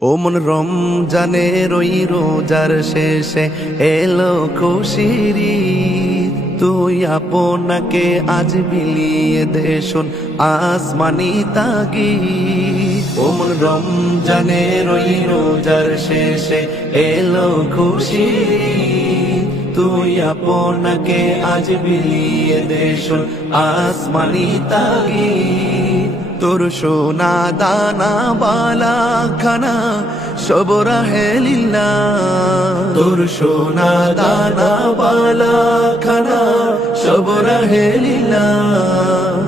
ও মন রমজানের ওই রোজার শেষে এলো খুশির ঈদ। তুই আপনাকে আজ বিলিয়ে দে শোন আসমানি তাগিদ। ও মন রমজানের ওই রোজার শেষে এলো খুশির ঈদ। তুই আপনাকে আজ বিলিয়ে দে শোন আসমানি তাগিদ। তোর সোনা দানা বালা খানা সব রাহে লিল্লাহ। তোর সোনা দানা বালা খানা সব রাহে লিল্লাহ।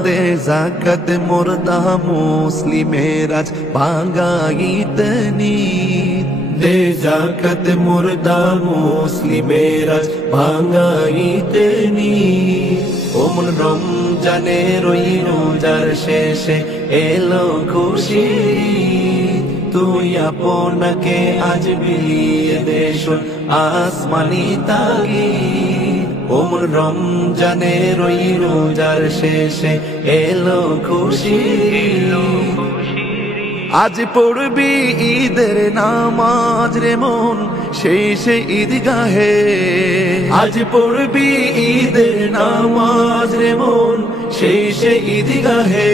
দে যাকাত মুর্দা মুসলিমের আজ ভাঙাইত নিদ। দে যাকাত মুর্দা মুসলিমের আজ ভাঙাইত নিদ। ও মন রমজানের ওই রোজার শেষে এলো খুশির। তুই আপনাকে আজ বিলিয়ে দে শোন আসমানি তাগিদ। ও মন রমজানের ওই রোজার শেষে এলো খুশির। আজ পড়বি ঈদের নামাজ রে মন শেষে ঈদগাহে। আজ পড়বি ঈদের নামাজ রে মন শেষে ঈদগাহে।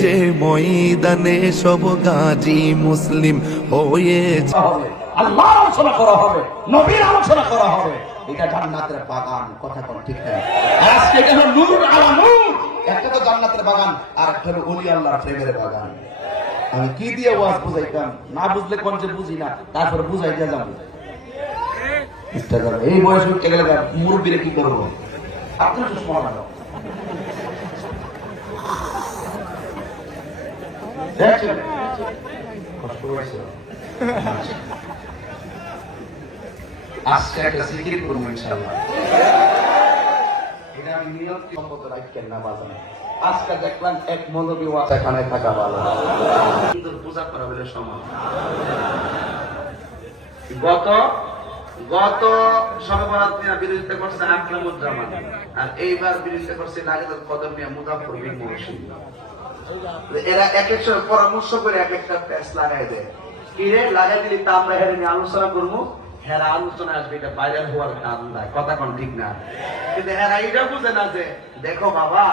যে ময়দানে সব গাজী মুসলিম হয়েছে, আল্লাহর আলোচনা করা হবে, নবীর আলোচনা করা হবে। এটা জান্নাতের বাগান, কথা কোন ঠিক না? আর আজকে এটা হলো নূর আলা নূর। একটা তো জান্নাতের বাগান, আর একটা হলো ওলি আল্লাহর প্রেমের বাগান। আমি কি দিয়ে ওয়াজ বুঝাইতাম, না বুঝলে কোন যে বুঝি না, তারপরে বুঝাই দিয়ে যাবো। এই বয়স উঠতে গেলে মুরব্বীরে কি করবো? আপনার চশমা লাগাও। কষ্ট হয়েছে। আজকে একটা জিকির করবো ইনশাআল্লাহ। এটা আমি নিয়ত সম্মত রাখেন না বাজানো। আজকে দেখলাম এক মৌলবী ওয়াজ এখানে থাকা ভালো, কিন্তু পূজা করা বলে সমান। গত সর্বভারত নিয়ে বিরোধিতা করছে আকরামুজ্জামান, আর এইবার বিরোধিতা করছে নাগেদুল কদম নিয়ে মুজাফফর বিন মুহসিন। এরা এক এক সময় পরামর্শ করে এক একটা প্যাচ লাগাই দেয়। কি রে লাগাই দিলি তা আমরা হেরে নিয়ে আলোচনা করবো, হেরা আলোচনা আসবে, এটা ভাইরাল হওয়ার কারণ নাই, কথা কোন ঠিক না? কিন্তু হেরা এটা বুঝে না যে দেখো বাবা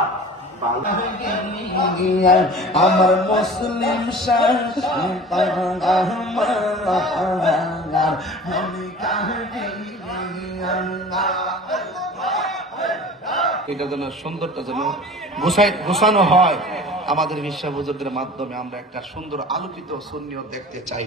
আমার মুসলিম এটা যেন সুন্দরটা যেন গোছানো হয়। আমাদের বিশ্বাস বুজুর্গের মাধ্যমে আমরা একটা সুন্দর আলোকিত সুন্নিয়ত দেখতে চাই।